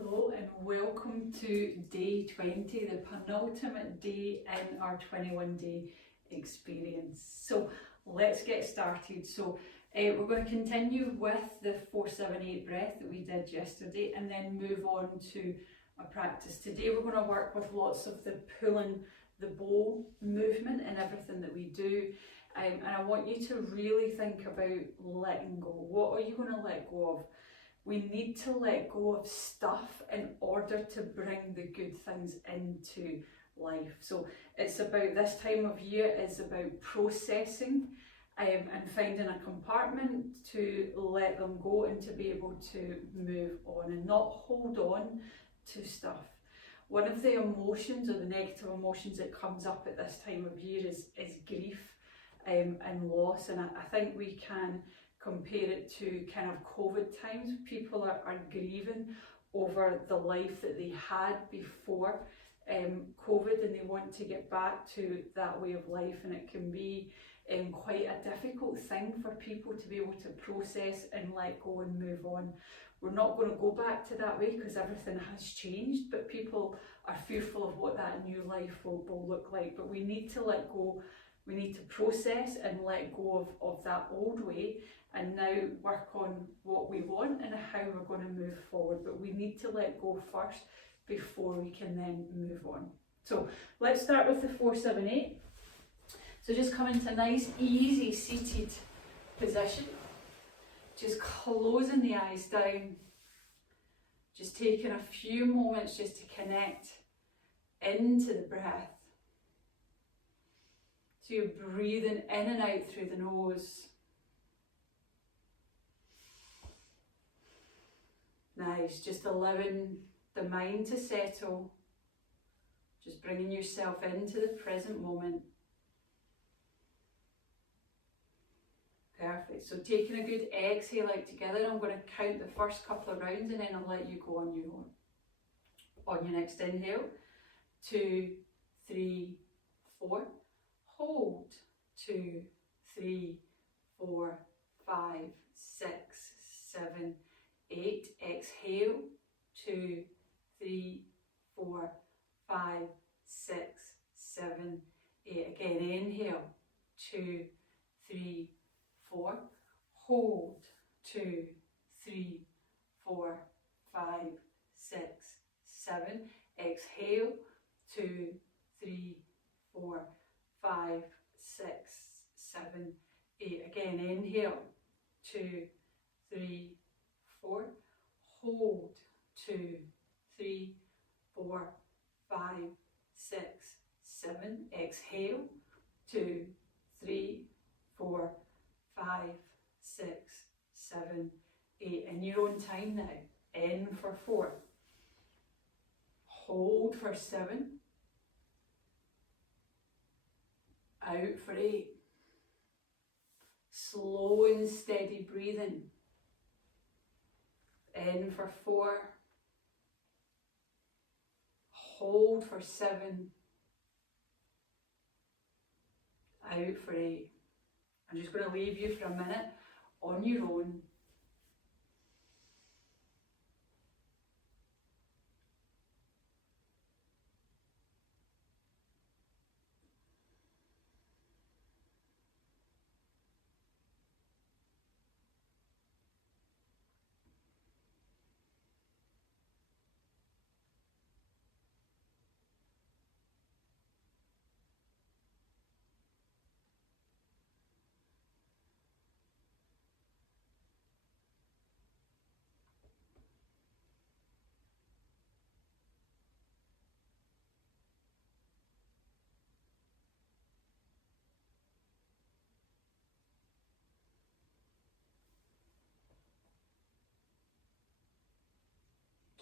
Hello and welcome to day 20, the penultimate day in our 21-day experience. So let's get started. So we're going to continue with the 4-7-8 breath that we did yesterday and then move on to a practice. Today we're going to work with lots of the pulling the bow movement and everything that we do. And I want you to really think about letting go. What are you going to let go of? We need to let go of stuff in order to bring the good things into life. So it's about, this time of year is about processing and finding a compartment to let them go and to be able to move on and not hold on to stuff. One of the emotions or the negative emotions that comes up at this time of year is grief and loss, and I think we can compare it to kind of COVID times. People are grieving over the life that they had before COVID, and they want to get back to that way of life, and it can be quite a difficult thing for people to be able to process and let go and move on. We're not going to go back to that way because everything has changed, but people are fearful of what that new life will look like. But we need to let go. We need to process and let go of that old way and now work on what we want and how we're going to move forward. But we need to let go first before we can then move on. So let's start with the 4-7-8. So just come into a nice, easy seated position. Just closing the eyes down. Just taking a few moments just to connect into the breath. So you're breathing in and out through the nose. Nice, just allowing the mind to settle. Just bringing yourself into the present moment. Perfect, so taking a good exhale out together. I'm going to count the first couple of rounds and then I'll let you go on your own. On your next inhale, 2, 3, 4. Hold, 2, 3, 4, 5, 6, 7, 8. Exhale, 2, 3, 4, 5, 6, 7, 8. Again, inhale, 2, 3, 4. Hold, 2, 3, 4, 5, 6, 7. Exhale, 2, 3, 4, 5, 6, 7, 8. Again, inhale, 2, 3, 4. Hold, 2, 3, 4, 5, 6, 7. Exhale, 2, 3, 4, 5, 6, 7, 8. In your own time now. In for 4. Hold for 7. Out for 8. Slow and steady breathing. In for 4. Hold for 7. Out for 8. I'm just going to leave you for a minute on your own.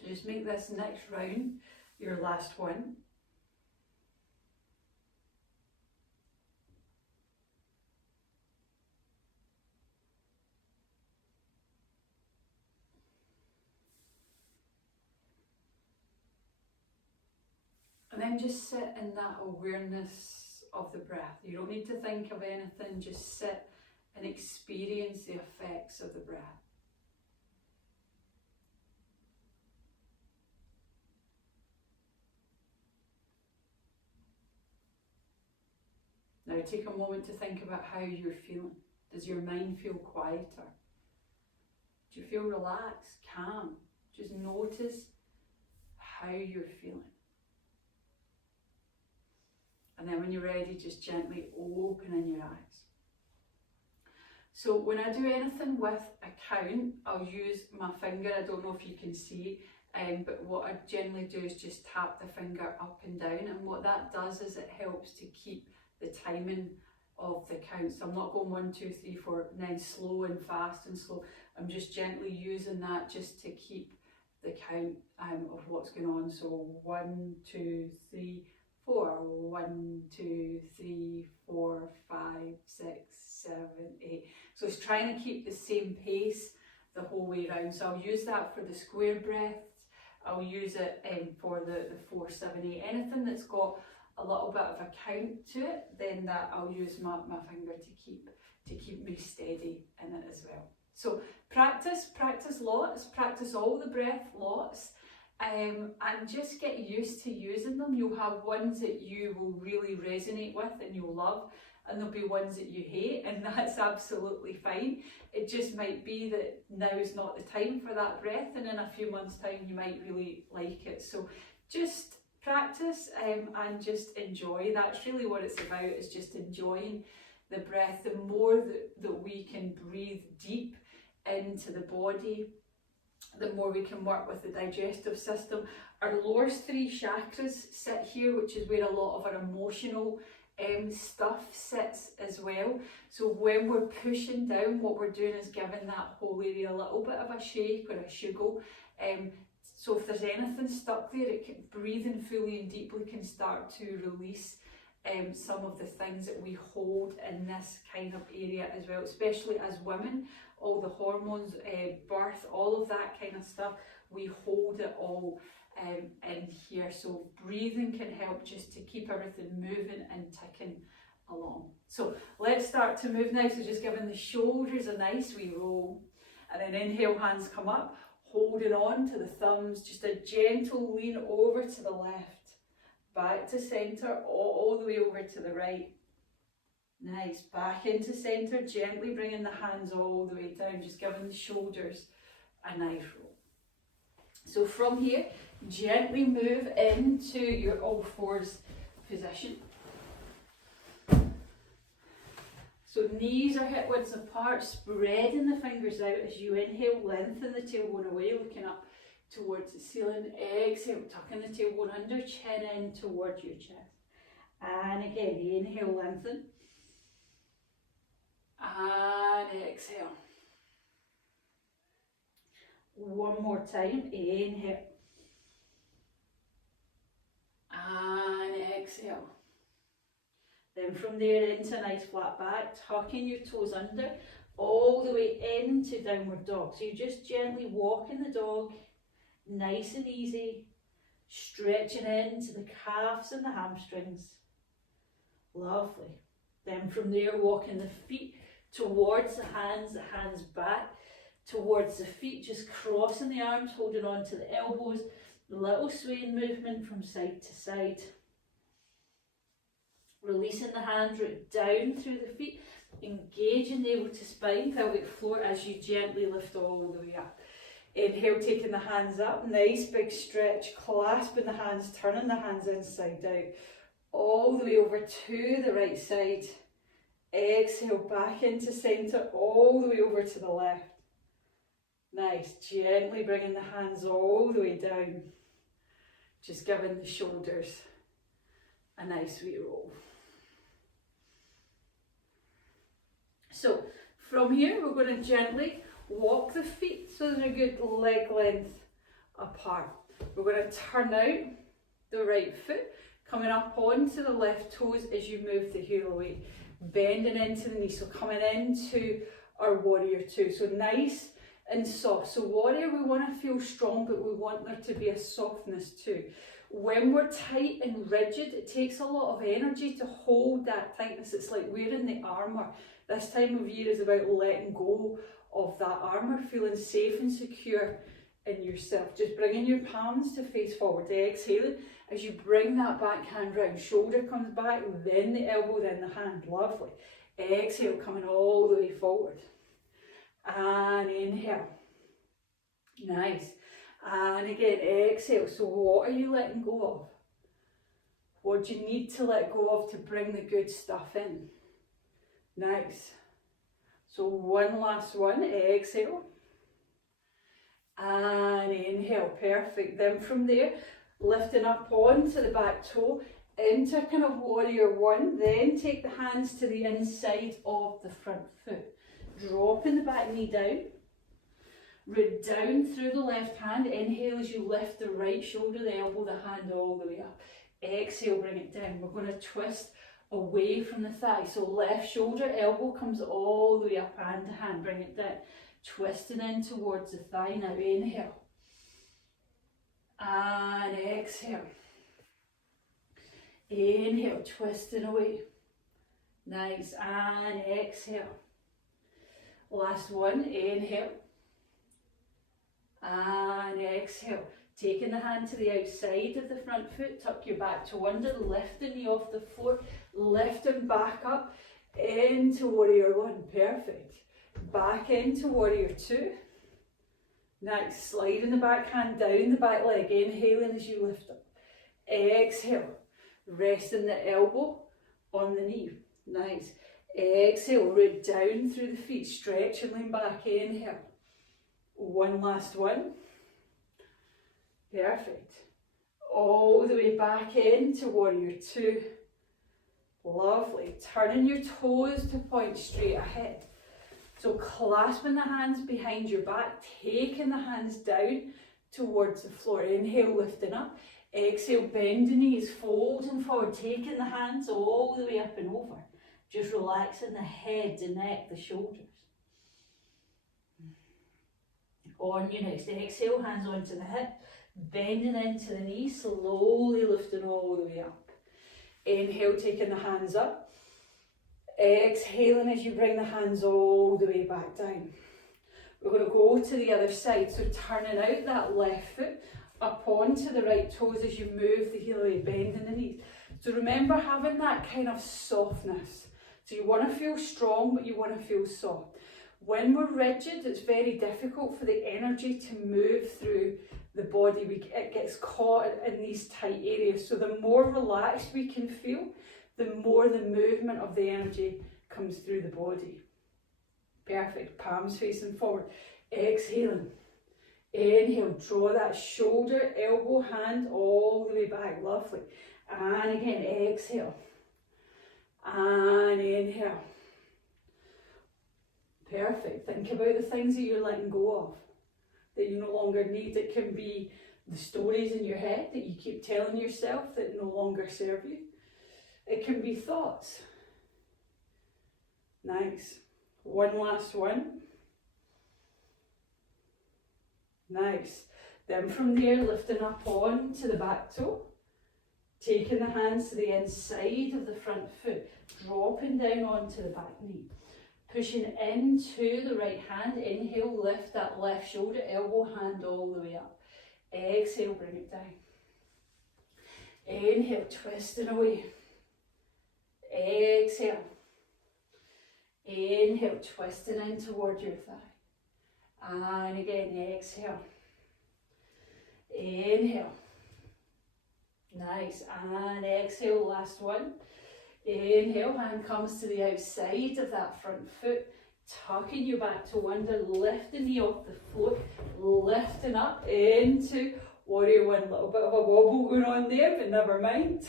Just make this next round your last one. And then just sit in that awareness of the breath. You don't need to think of anything, just sit and experience the effects of the breath. Now take a moment to think about how you're feeling. Does your mind feel quieter? Do you feel relaxed, calm? Just notice how you're feeling. And then when you're ready, just gently opening your eyes. So when I do anything with a count, I'll use my finger. I don't know if you can see, but what I generally do is just tap the finger up and down. And what that does is it helps to keep the timing of the count. So I'm not going 1, 2, 3, 4, and then slow and fast and slow. I'm just gently using that just to keep the count of what's going on. So 1, 2, 3, 4, 1, 2, 3, 4, 5, 6, 7, 8. So it's trying to keep the same pace the whole way around. So I'll use that for the square breaths. I'll use it for the 4, 7, 8. Anything that's got a little bit of a count to it, then that I'll use my finger to keep me steady in it as well. So practice lots, practice all the breath lots. And just get used to using them. You'll have ones that you will really resonate with and you'll love, and there'll be ones that you hate, and that's absolutely fine. It just might be that now is not the time for that breath, and in a few months' time you might really like it. So just practice and just enjoy. That's really what it's about, is just enjoying the breath. The more that we can breathe deep into the body, the more we can work with the digestive system. Our lower 3 chakras sit here, which is where a lot of our emotional stuff sits as well. So when we're pushing down, what we're doing is giving that whole area a little bit of a shake or a shuggle. So if there's anything stuck there, breathing fully and deeply can start to release some of the things that we hold in this kind of area as well, especially as women. All the hormones, birth, all of that kind of stuff, we hold it all in here. So breathing can help just to keep everything moving and ticking along. So let's start to move now. So just giving the shoulders a nice wee roll, and then inhale, hands come up, holding on to the thumbs, just a gentle lean over to the left, back to centre, all the way over to the right. Nice, back into centre, gently bringing the hands all the way down, just giving the shoulders a nice roll. So from here, gently move into your all fours position. So knees are hip widths apart, spreading the fingers out as you inhale, lengthen the tailbone away, looking up towards the ceiling. Exhale, tucking the tailbone under, chin in towards your chest. And again, inhale, lengthen. And exhale. One more time, inhale. And exhale. Then from there into nice flat back, tucking your toes under, all the way into downward dog. So you're just gently walking the dog, nice and easy, stretching into the calves and the hamstrings. Lovely. Then from there, walking the feet towards the hands back towards the feet, just crossing the arms, holding on to the elbows, little swaying movement from side to side. Releasing the hands right down through the feet, engaging navel to spine, pelvic floor as you gently lift all the way up. Inhale, taking the hands up, nice big stretch, clasping the hands, turning the hands inside out, all the way over to the right side. Exhale, back into centre, all the way over to the left. Nice, gently bringing the hands all the way down. Just giving the shoulders a nice wee roll. So from here, we're going to gently walk the feet so they're a good leg length apart. We're going to turn out the right foot, coming up onto the left toes as you move the heel away, bending into the knee. So coming into our warrior two. So nice and soft. So warrior, we want to feel strong, but we want there to be a softness too. When we're tight and rigid, it takes a lot of energy to hold that tightness. It's like wearing the armour. This time of year is about letting go of that armour, feeling safe and secure in yourself. Just bringing your palms to face forward, exhaling, As you bring that back hand round, shoulder comes back, then the elbow, then the hand. Lovely. Exhale, coming all the way forward. And inhale. Nice. And again, exhale. So what are you letting go of? What do you need to let go of to bring the good stuff in? Nice. So one last one. Exhale. And inhale. Perfect. Then from there, lifting up onto the back toe, into kind of warrior one. Then take the hands to the inside of the front foot. Dropping the back knee down. Root down through the left hand. Inhale as you lift the right shoulder, the elbow, the hand all the way up. Exhale, bring it down. We're going to twist away from the thigh. So left shoulder, elbow comes all the way up, hand to hand. Bring it down. Twisting in towards the thigh now. Inhale. And exhale. Inhale, twisting away. Nice. And exhale. Last one. Inhale. And exhale. Taking the hand to the outside of the front foot, tuck your back to under, lift the knee off the floor, lifting back up into warrior one. Perfect. Back into warrior two. Nice. Sliding the back hand down the back leg, inhaling as you lift up. Exhale. Resting the elbow on the knee. Nice. Exhale. Root down through the feet, stretch and lean back. Inhale. One last one. Perfect. All the way back into warrior two. Lovely. Turning your toes to point straight ahead. So clasping the hands behind your back, taking the hands down towards the floor. Inhale, lifting up. Exhale, bend the knees, folding forward, taking the hands all the way up and over. Just relaxing the head, the neck, the shoulders. On your next exhale, hands onto the hip, bending into the knee, slowly lifting all the way up. Inhale, taking the hands up. Exhaling as you bring the hands all the way back down. We're going to go to the other side, so turning out that left foot up onto the right toes as you move the heel away, bending the knees. So remember having that kind of softness. So you want to feel strong, but you want to feel soft. When we're rigid, it's very difficult for the energy to move through the body. It gets caught in these tight areas. So the more relaxed we can feel, the more the movement of the energy comes through the body. Perfect. Palms facing forward. Exhaling. Inhale. Draw that shoulder, elbow, hand all the way back. Lovely. And again, exhale. And inhale. Perfect. Think about the things that you're letting go of, that you no longer need. It can be the stories in your head that you keep telling yourself that no longer serve you. It can be thoughts. Nice. One last one. Nice. Then from there, lifting up on to the back toe. Taking the hands to the inside of the front foot. Dropping down onto the back knee. Pushing into the right hand. Inhale, lift that left shoulder, elbow, hand all the way up. Exhale, bring it down. Inhale, twisting away. Exhale. Inhale, twisting in toward your thigh. And again, exhale. Inhale. Nice. And exhale, last one. Inhale, hand comes to the outside of that front foot, tucking you back to under, lifting the knee off the floor, lifting up into warrior one. A little bit of a wobble going on there, but never mind.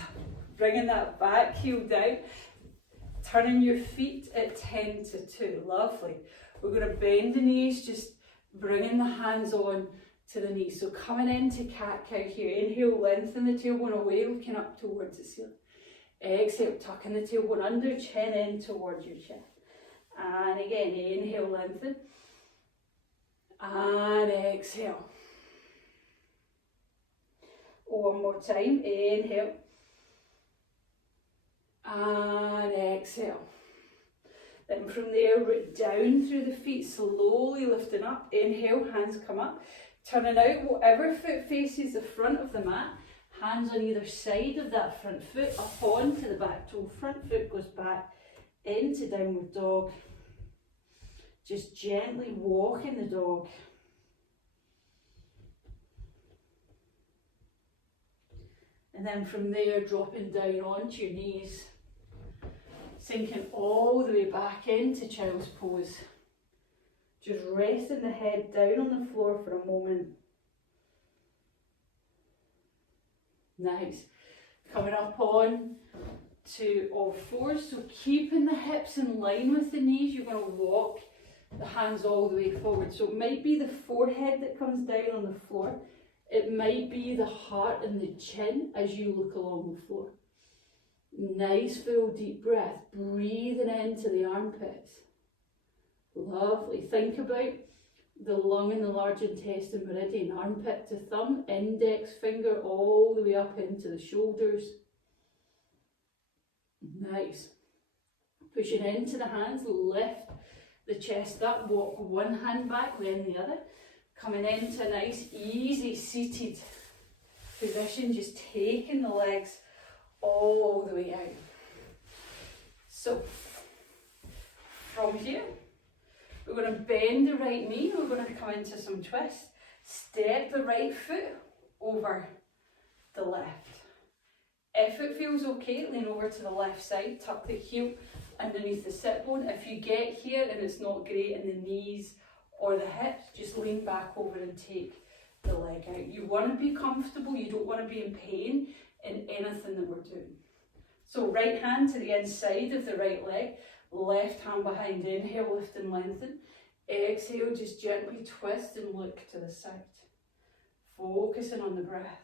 Bringing that back heel down, turning your feet at 10 to 2. Lovely. We're going to bend the knees, just bringing the hands on to the knees. So coming into cat-cow here. Inhale, lengthen the tailbone away, looking up towards the ceiling. Exhale, tucking the tailbone under, chin in towards your chest. And again, inhale, lengthen. And exhale. One more time. Inhale. And exhale. Then from there, root down through the feet, slowly lifting up. Inhale, hands come up. Turning out, whatever foot faces the front of the mat. Hands on either side of that front foot, up onto the back toe. Front foot goes back into downward dog. Just gently walking the dog. And then from there, dropping down onto your knees. Sinking all the way back into child's pose. Just resting the head down on the floor for a moment. Nice. Coming up on to all fours. So keeping the hips in line with the knees, you're going to walk the hands all the way forward. So it might be the forehead that comes down on the floor. It might be the heart and the chin as you look along the floor. Nice full deep breath, breathing into the armpits. Lovely. Think about the lung and the large intestine meridian, armpit to thumb, index finger all the way up into the shoulders. Nice. Pushing into the hands, lift the chest up, walk one hand back, then the other. Coming into a nice, easy seated position, just taking the legs all the way out. So, from here, we're going to bend the right knee, we're going to come into some twists. Step the right foot over the left. If it feels okay, lean over to the left side, tuck the heel underneath the sit bone. If you get here and it's not great in the knees or the hips, just lean back over and take the leg out. You want to be comfortable, you don't want to be in pain in anything that we're doing. So right hand to the inside of the right leg, left hand behind, inhale, lift and lengthen. Exhale, just gently twist and look to the side. Focusing on the breath.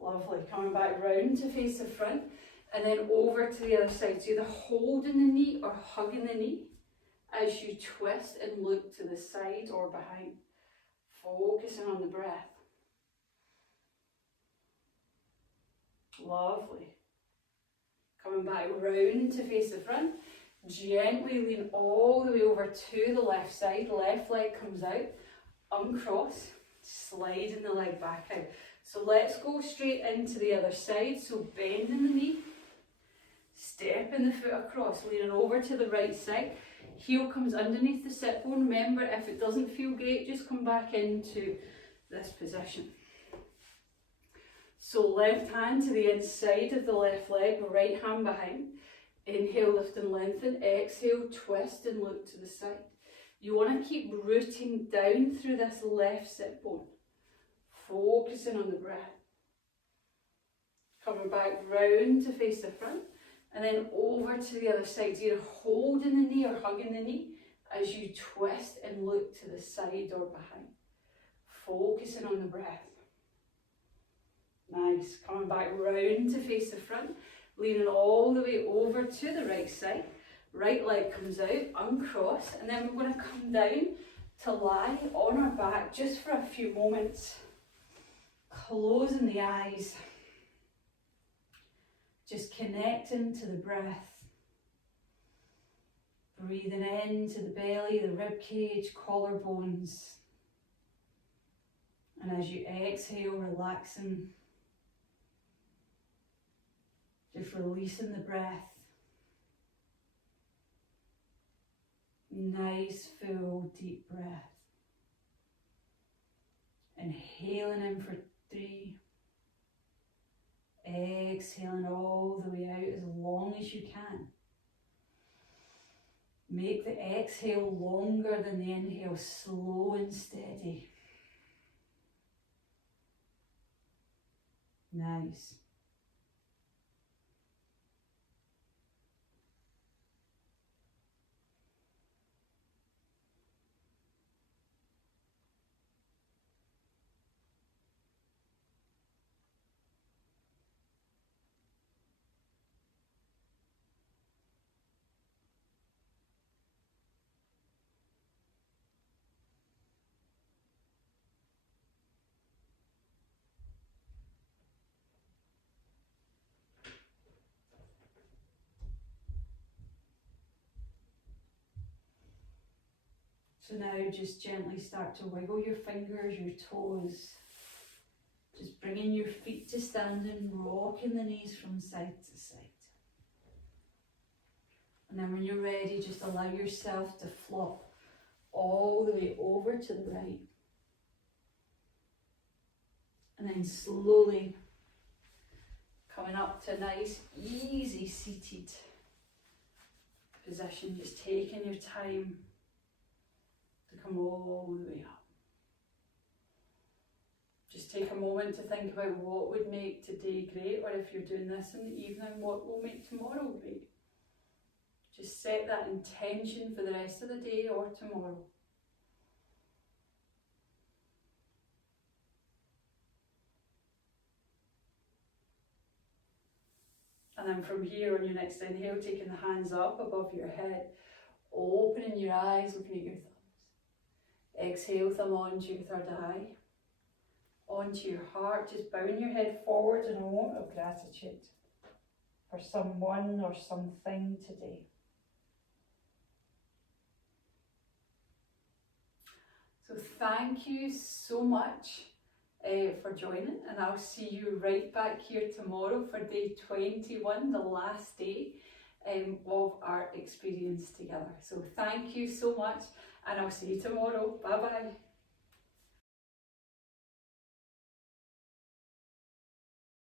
Lovely. Coming back round to face the front and then over to the other side. So either holding the knee or hugging the knee as you twist and look to the side or behind. Focusing on the breath. Lovely. Coming back round to face the front. Gently lean all the way over to the left side. Left leg comes out. Uncross. Sliding the leg back out. So let's go straight into the other side. So bending the knee. Stepping the foot across. Leaning over to the right side. Heel comes underneath the sit bone. Remember, if it doesn't feel great, just come back into this position. So left hand to the inside of the left leg, right hand behind. Inhale, lift and lengthen. Exhale, twist and look to the side. You want to keep rooting down through this left sit bone. Focusing on the breath. Coming back round to face the front. And then over to the other side, either holding the knee or hugging the knee as you twist and look to the side or behind. Focusing on the breath. Nice. Coming back round to face the front, leaning all the way over to the right side. Right leg comes out, uncross, and then we're going to come down to lie on our back just for a few moments. Closing the eyes. Just connecting to the breath. Breathing into the belly, the rib cage, collarbones. And as you exhale, relaxing. Just releasing the breath. Nice, full, deep breath. Inhaling in for 3. Exhaling all the way out as long as you can. Make the exhale longer than the inhale, slow and steady. Nice. So now just gently start to wiggle your fingers, your toes. Just bringing your feet to standing, rocking the knees from side to side. And then when you're ready, just allow yourself to flop all the way over to the right. And then slowly coming up to a nice, easy seated position. Just taking your time to come all the way up. Just take a moment to think about what would make today great, or if you're doing this in the evening, what will make tomorrow great. Just set that intention for the rest of the day or tomorrow. And then from here, on your next inhale, taking the hands up above your head, opening your eyes, looking at your thumbs. Exhale, thumb onto your third eye, onto your heart, just bowing your head forward in a moment of gratitude for someone or something today. So thank you so much for joining, and I'll see you right back here tomorrow for day 21, the last day of our experience together. So thank you so much, and I'll see you tomorrow. Bye bye.